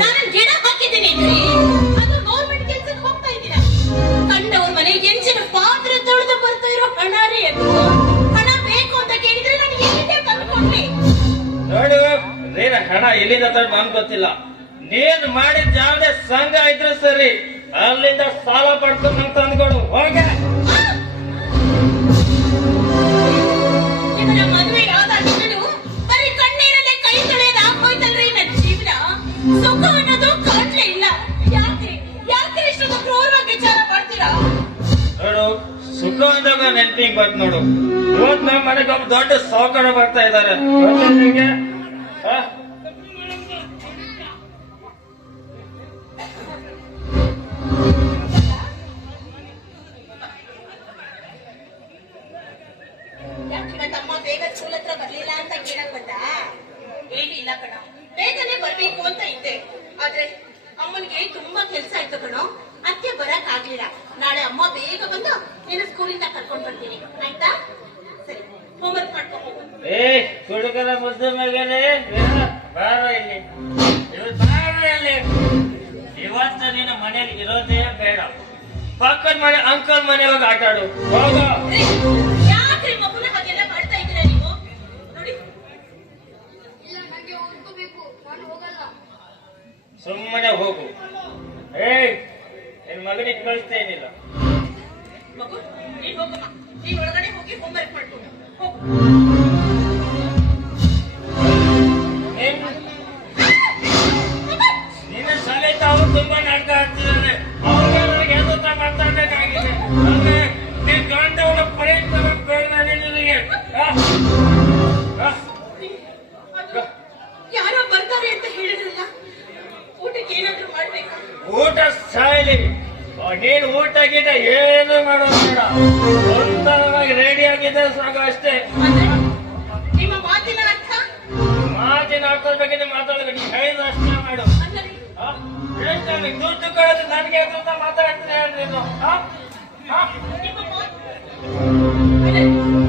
ನಾನು ಗಿಡ ಹಾಕಿದ್ದೀನಿ ಅದು ಗೌರ್ಮೆಂಟ್ ಕೆಲ್ಸಕ್ಕೆ ಹೋಗ್ತಾ ಇದ್ದೀರಾ? ಕಂಡವ್ರ ಮನೆ ಎಂಚಿನ ಪಾತ್ರೆ ತೊಳೆದು ಬರ್ತಾ ಇರೋ ಹಣ ರೀ ಅದು. ಹಣ ಬೇಕು ಅಂತ ಕೇಳಿದ್ರೆ ನಾನು ಎಲ್ಲಿಂದ ತಂದ್ಕೊಂಡ್ರಿ? ನೋಡು ನೀನ ಹಣ ಎಲ್ಲಿಂದ ತಂದು ನನ್ಗೆ ಗೊತ್ತಿಲ್ಲ. ನೀನ್ ಮಾಡಿದ ಯಾವುದೇ ಸಂಘ ಇದ್ರು ಸರಿ ಅಲ್ಲಿಂದ ಸಾಲ ಪಡ್ಕೊಂಡು ನಂಗೆ ತಂದ್ಕೊಡು ಹೋಗ. ಇವರ ಮದುವೆ ಯಾವ್ದಾಗಿದ್ರು ಬರೀ ಕಣ್ಣೀರಲ್ಲೇ ಕೈ ತೊಳೆಯೋದು ಆಗೋಯ್ತಲ್ರಿ ನನ್ನ ಜೀವನ. ಸುಖ ಅನ್ನೋದು ಕಾಣ್ಲೇ ಇಲ್ಲ. ಯಾಕೆ ಯಾಕೆ ಇಷ್ಟೊಂದು ಕ್ರೂರವಾಗಿ ವಿಚಾರ ಮಾಡ್ತೀರಾ? ನೋಡು ಸುಖ ಅಂದಾಗ ನೆನಪಿಗೆ ಬಂತು ನೋಡು. ಇವತ್ತು ನಮ್ಮ ಮನೆಗೆ ಒಬ್ಬ ದೊಡ್ಡ ಸಾವುಕಾರ ಬರ್ತಾ ಇದ್ದಾರೆ. ತಮ್ಮ ಬೇಗ ಸ್ಕೂಲ್ ಹತ್ರ ಬರ್ಲಿಲ್ಲ ಅಂತ ಕೇಳಕ್ ಬಂದ? ಏನಿಲ್ಲ ಕಣ, ಬೇಗನೆ ಬರ್ಬೇಕು ಅಂತ ಇದ್ದೆ. ಆದ್ರೆ ಅಮ್ಮನಿಗೆ ತುಂಬಾ ಕೆಲ್ಸ ಆಯ್ತು ಕಣೋ, ಅತ್ತೆ ಬರಕ್ ಆಗ್ಲಿಲ್ಲ. ನಾಳೆ ಅಮ್ಮ ಬೇಗ ಬಂದು ನೀನು ಸ್ಕೂಲಿಂದ ಕರ್ಕೊಂಡ್ ಬರ್ತೀನಿ ಆಯ್ತಾ? ಸರಿ, ಹೋಮ್ವರ್ಕ್ ಮಾಡ್ಕೊಂಡು ಹೋಗು. ಹುಡುಗರ ಮುದ್ದು ಮಗನೇ ಬಾರ ಇಲ್ಲಿ, ಬಾರ ಇಲ್ಲಿ. ಇವತ್ತು ನೀನು ಮನೇಲಿ ಇರೋದೇ ಬೇಡ. ಪಕ್ಕದ ಮನೆ ಅಂಕಲ್ ಮನೆ ಹೋಗಿ ಆಟ ಆಡು ಹೋಗ. ಯಾಕ್ರಿ ಮಗುನ ಹಾಗೆಲ್ಲ ಮಾಡ್ತಾ ಇದ್ದೀರಾ ನೀವು? ನೋಡಿ, ಇಲ್ಲ ನಂಗೆ ಓದ್ಕೋಬೇಕು, ನಾನು ಹೋಗಲ್ಲ. ಸುಮ್ಮನೆ ಹೋಗು. ನಿನ್ ಮಗನಿಗೆ ಕಳಿಸ್ತೇನಿಲ್ಲ. ಮಗು ನೀನ್ ಹೋಗಮ್ಮ, ನೀನ್ ಒಳಗಡೆ ಹೋಗಿ ಹೋಮ್ವರ್ಕ್ ಮಾಡ್ಕೊಂಡು ಹೋಗು. ನಿನ್ನ ಸಮೇತ ಅವರು ತುಂಬಾ ನಾಟಕ ಆಡ್ತಿದ್ದಾರೆ. ಅವಾಗ ನನಗೆ ಎದುತ್ತ ಮಾತಾಡ್ಬೇಕಾಗಿದೆ. ಅಂದ್ರೆ ನೀನ್ ಗಂಡವರ ಪ್ರಯತ್ನ ಬೇಡ ನಿನಗೆ. ಯಾರೋ ಬರ್ತಾರೆ ಅಂತ ಹೇಳಿದ್ರಲ್ಲ, ಊಟಕ್ಕೆ ಏನಾದ್ರೂ ಮಾಡ್ಬೇಕಾ? ಊಟ ಸಾಯಲಿ, ನೀನ್ ಊಟ ಗೀಟ ಏನು ಮಾಡೋದು ಬೇಡ. ಸುಂದರವಾಗಿ ರೆಡಿ ಆಗಿದೆ ಸಾಕು ಅಷ್ಟೇ. ನಿಮ್ಮ ಮಾತಿನ ಅರ್ಥ? ಮಾತಿನ ಅರ್ಥದ ಬಗ್ಗೆ ಮಾತಾಡೋದು ನೀನ್ ಹೇಳಿದ ಅಷ್ಟೇ ಮಾಡು. ದುಡ್ಡು ಕೊಡೋದು ನನಗೆ ಅಂತ ಮಾತಾಡ್ತೀನಿ ನೀನು.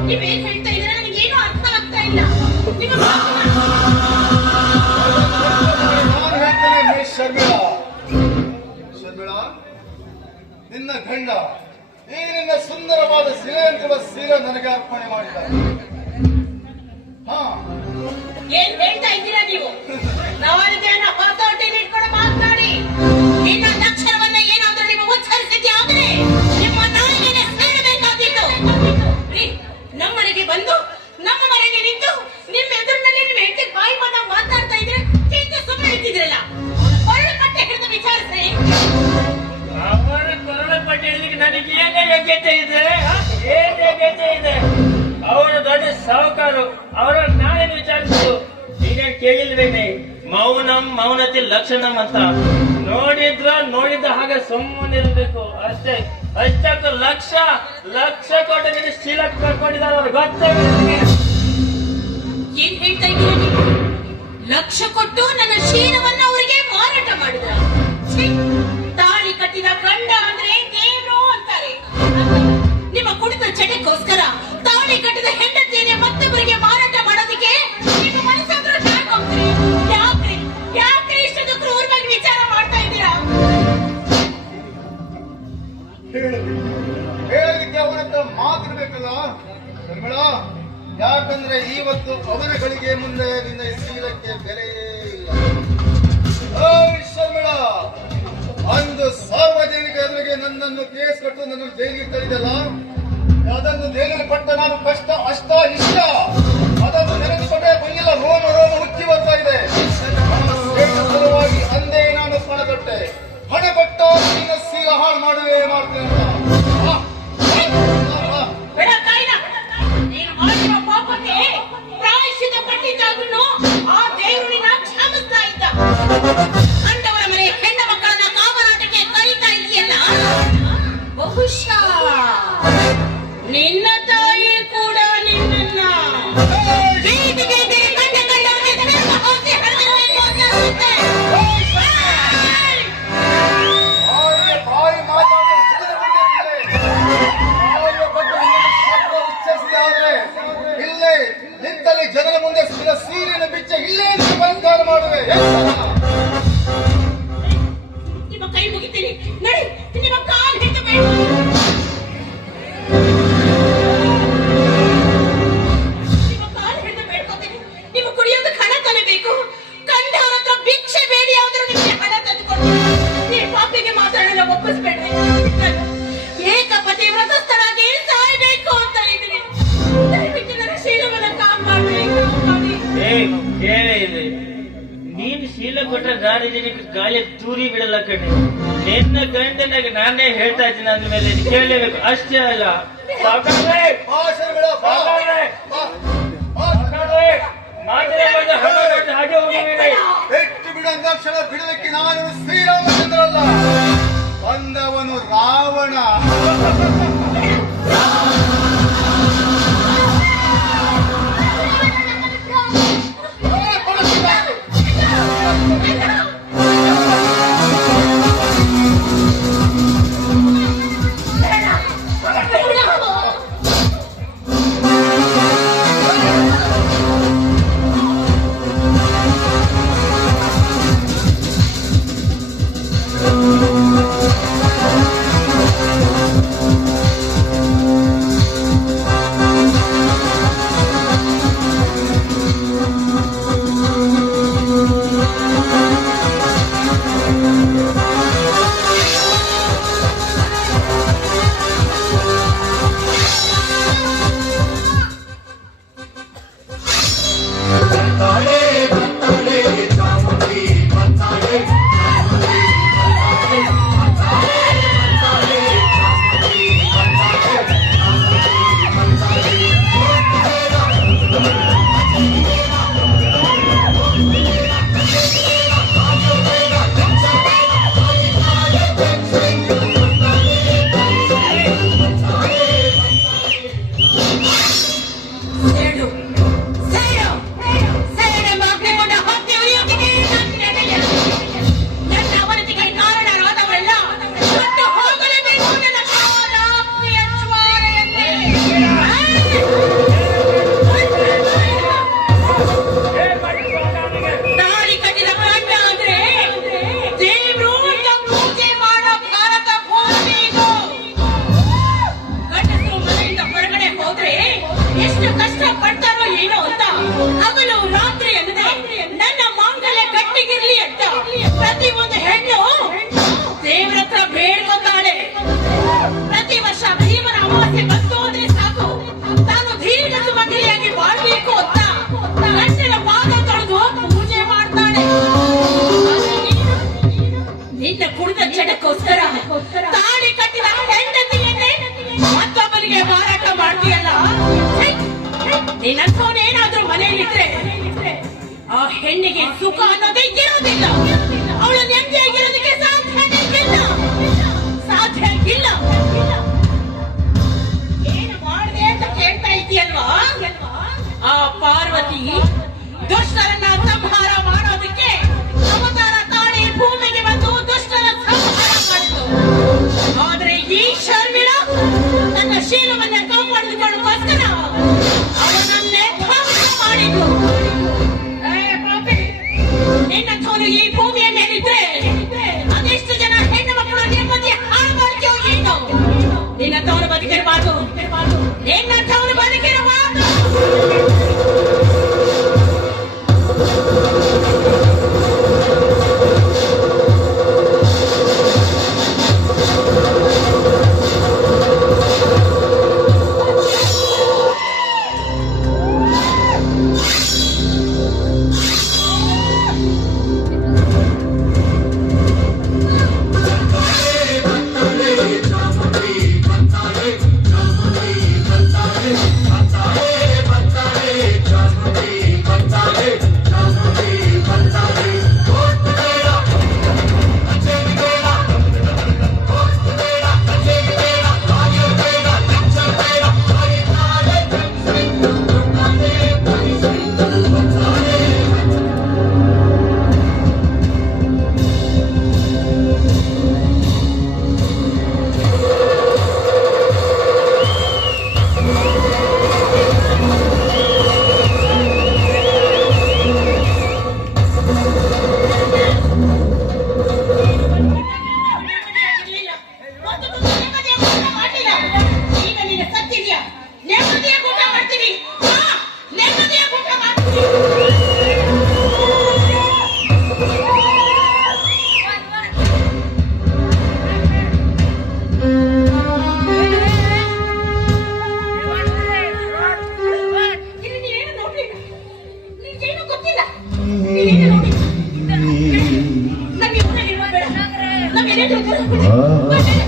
ನೀವೇನ್ ಹೇಳ್ತಾ ಇದ್ರೆ ನನಗೇನು ಅರ್ಥ ಆಗ್ತಾ ಇಲ್ಲ. ನಿಮ್ಮ ಶರ್ಮಿಳಾ, ನಿನ್ನ ಗಂಡ ಈ ನಿನ್ನ ಸುಂದರವಾದ ಸೀರೆಯಂತಿರುವ ಸೀರೆ ನನಗೆ ಅರ್ಪಣೆ ಮಾಡಿದ್ದಾರೆ. ಏನ್ ಹೇಳ್ತಾ ಇದ್ದೀರಾ ನೀವು? ನವರದೇನ ಹೊರತೋಟಿನ ಇಟ್ಕೊಂಡು ಮಾತನಾಡಿ. ಇನ್ನೊಂದು ಅಕ್ಷರವನ್ನ ಏನಾದ್ರೂ ನೀವು ಉಚ್ಚರಿಸಿದ್ದೆ ಆದ್ರೆ ನಿಮ್ಮ ನಾಯಿಗೆ ಸೇರಬೇಕಾದಿತ್ತು. ನಮ್ಮನೆಗೆ ಬಂದು ನಮ್ಮ ಮನೆಗೆ ನಿಂತು ನಿಮ್ಮ ಎದುರಿನಲ್ಲಿ ನಿಮ್ಮ ಹೆಂಡತಿ ಬಾಯಿ ಬಂದಾಗ ಮಾತಾಡ್ತಾ ಇದ್ರೆ ಕೇಂದ್ರ ಸುಮ್ಮನೆ ಇರ್ತಿದ್ರಲ್ಲ. ಕೊರಳು ಪಟ್ಟೆ ಹಿಡಿದು ವಿಚಾರಿಸ್ರಿ. ಅವರ ಕೊರಳು ಪಟ್ಟೆ ಹಿಡಿಲಿಕ್ಕೆ ನನಗೆ ಏನೇ ಯೋಗ್ಯತೆ ಇದೆ? ಏನ್ ಯೋಗ್ಯತೆ ಇದೆ? ಅವರು ದೊಡ್ಡ ಸಾಹುಕಾರು, ಅವರ ನಾನೇನು ವಿಚಾರಿಸುದು? ನೀನೇನು ಕೇಳಿಲ್ವೇನೆ? ಮೌನಂ ಮೌನತಿ ಲಕ್ಷಣಂ ಅಂತ. ನೋಡಿದ್ದ ಹಾಗೆ ಸುಮ್ಮನಿರ್ಬೇಕು ಅಷ್ಟೇ. ಅಷ್ಟಕ್ಕೂ ಲಕ್ಷ ಕೋಟಿ ನಿನ್ನ ಶೀಲಕ್ಕೆ ಕರ್ಕೊಂಡಿದ್ದಾರೆ. ಅವ್ರು ಗೊತ್ತೇ? ಏನ್ ಹೇಳ್ತಾ ಇದ್ದೀರಾ ನೀವು? ಲಕ್ಷ ಕೊಟ್ಟು ನನ್ನ ಶೀಲವನ್ನ ಅವರಿಗೆ ಮಾರಾಟ ಮಾಡಿದ್ರ? ತಾಳಿ ಕಟ್ಟಿದ ಗಂಡ ಅಂದ್ರೆ ದೇವ್ರು ಅಂತಾರೆ. ನಿಮ್ಮ ಕುಡಿದ ಚಟಕ್ಕೋಸ್ಕರ ತಾಳಿ ಕಟ್ಟಿದ ಹೆಂಡತಿಯನ್ನೇ ಮತ್ತೊಬ್ಬರಿಗೆ ಮಾರಾಟ ಮಾಡೋದಕ್ಕೆ ನಿಮ್ಮ ಮನಸ್ಸಾದ್ರೂ ಹೋಗ್ತೀರಿ? ಯಾಕ್ರಿ ಇಷ್ಟೊಂದು ಕ್ರೂರವಾಗಿ ವಿಚಾರ ಮಾಡ್ತಾ ಇದ್ದೀರಾ? ಹೇಳಲಿಕ್ಕೆ ಅವನತ್ರ ಮಾತಿರ್ಬೇಕಲ್ಲ ಶರ್ಮಿಳಾ. ಯಾಕಂದ್ರೆ ಇವತ್ತು ಅವನ ಗಳಿಗೆ ಮುಂದೆ ನಿನ್ನ ಸೀಲಕ್ಕೆ ಬೆಲೆಯೇ ಇಲ್ಲ. ಶರ್ಮಿಳಾ, ಅಂದು ಸಾರ್ವಜನಿಕ ಎದುರಿಗೆ ನನ್ನನ್ನು ಕೇಸ್ ಕಟ್ಟು ನನ್ನನ್ನು ಜೈಲಿಗೆ ತಳ್ಳಿದಲ್ಲ, ಅದನ್ನು ಜೈಲಿಗೆ ಪಟ್ಟ ನಾನು ಕಷ್ಟ ಅಷ್ಟ ಇಷ್ಟ ಅದನ್ನು ನೆನೆದುಕೊಂಡೇ ಬಂದಿಲ್ಲ. ರೋಮ ಉಕ್ಕಿ ಬರ್ತಾ ಇದೆ. ಸಲುವಾಗಿ ಅಂದೇ ನಾನು ಪಣ ಕೊಟ್ಟೆ. ಹಣ ಕೊಟ್ಟ ನಿನ್ನ ಸೀಲ ಹಾಳು ಮಾಡುವೆ ಮಾಡ್ತೇನೆ ಅಂತ. ನೀನು ಮಾಡಿರುವ ಪಾಪಕ್ಕೆ ಪ್ರಾಯಶ್ಚಿತ ಪಟ್ಟಿದ್ದಾದ್ರೂ ಆ ದೇವರು ನಿನ್ನ ಕ್ಷಮಿಸ್ತಾ ಇದ್ದ. ಕಂಡವರ ಮನೆ ಹೆಣ್ಣ ಮಕ್ಕಳನ್ನ ಕಾಮರಾಟಕ್ಕೆ ಕರೀತಾ ಇದೆಯಲ್ಲ, ಬಹುಶಃ ನಿನ್ನ ತಾಯಿ ಕೂಡ ನಿನ್ನನ್ನ ಬೀದಿಗೆ ಜನರ ಮುಂದೆ ಸೀರೆಯನ್ನು ಬಿಚ್ಚ ಇಲ್ಲೇ ಬಲಾತ್ಕಾರ ಮಾಡುವೆ. ಸಾಯ್ಬೇಕು, ಕಂಡವರ ಹತ್ರ ಭಿಕ್ಷೆ ಬೇಡಿ ಆದ್ರೂ ನಿಮಗೆ ಹಣ ತಂದುಕೊಡ್ತೀನಿ. ಈ ಪಾಪಿಗೆ ಮಾತಾಡಲು ಒಪ್ಪಿಸ್ಬೇಡ್ರಿ. ಏಕಪತಿ ವ್ರತಸ್ಥರಾಗಿ ಸಾಯ್ಬೇಕು ಅಂತ ಇದ್ದೀನಿ. ದಯವಿಟ್ಟು ನನ್ನ ಶೀಲವನ್ನ ಕಾಪಾಡಿ. ನೀನ್ ಶೀಲ ಕೊಟ್ಟ ಗಾಳಿಗೆ ಗಾಳಿ ತೂರಿ ಬಿಡಲ್ಲ ಕಣ್ಣೆ. ನಿನ್ನ ಗಂಡನಾಗ ನಾನೇ ಹೇಳ್ತಾ ಇದ್ದೀನಿ, ಅಂದ ಮೇಲೆ ಕೇಳಲೇಬೇಕು. ಅಷ್ಟೇ ಅಲ್ಲ ಸಾಕಾಗ್ರೆ, ಹಾಗೆ ಹೋಗಿ ಹೆಚ್ಚು ಬಿಡಂದಾಕ್ಷಣ ಬಿಡಲಿಕ್ಕೆ ನಾನು ಶ್ರೀರಾಮಚಂದ್ರಲ್ಲ, ಬಂದವನು ರಾವಣ. ತಾಳಿ ಕಟ್ಟಿದ ಹೆಂಡತಿಯನ್ನೇ ಮತ್ತೊಬ್ಬರಿಗೆ ಮಾರಾಟ ಮಾಡ್ತೀಯಲ್ಲ. ನಿನ್ನಂಥವನೇನಾದ್ರೂ ಮನೆಯಲ್ಲಿದ್ರೆ ಆ ಹೆಣ್ಣಿಗೆ ಸುಖ ಅನ್ನೋದೇ ಇರೋದಿಲ್ಲ. ಅವಳು ನೆಮ್ಮದಿಯಾಗಿರೋದಕ್ಕೆ ಸಾಧ್ಯ ಇಲ್ಲ. ಏನು ಮಾಡಿದೆ ಅಂತ ಕೇಳ್ತಾ ಇದೆಯಲ್ವಾ? ಆ ಪಾರ್ವತಿ ದುಷ್ಟರನ್ನ ಸಂಹಾರ ಮಾಡೋದಕ್ಕೆ ಅವತಾರ ತಾಳಿ ಭೂಮಿಗೆ ಬಂದು ದುಷ್ಟರ ಸಂಹಾರ ಮಾಡಿತು. ಆದ್ರೆ ಈ ಶರ್ಮಿಳ ತನ್ನ ಶೀಲವನ್ನ ಕಾಪಾಡಿಕೊಳ್ಳುವುದಕ್ಕೋಸ್ಕರ ಅವನನ್ನೇ ಧ್ವಂಸ ಮಾಡಿತು. ನಿನ್ನಂಥವನು ಈ ಭೂಮಿಯ ಮೇಲಿದ್ರೆ ಅದೆಷ್ಟು ಜನ ಹೆಣ್ಣು ಮಕ್ಕಳು ನೆಮ್ಮದಿ ಹಾಳು ಮಾಡ್ತೀವೋ ಏನೋ. ನಿನ್ನಂಥವನು ಬದುಕಿರಬಾರ್ದು, ನಿನ್ನಂಥವನು ಬದುಕಿರಬಾರ್ದು. ಮನೆ ಹತ್ರ ದೂರ ಕೊಡಿ.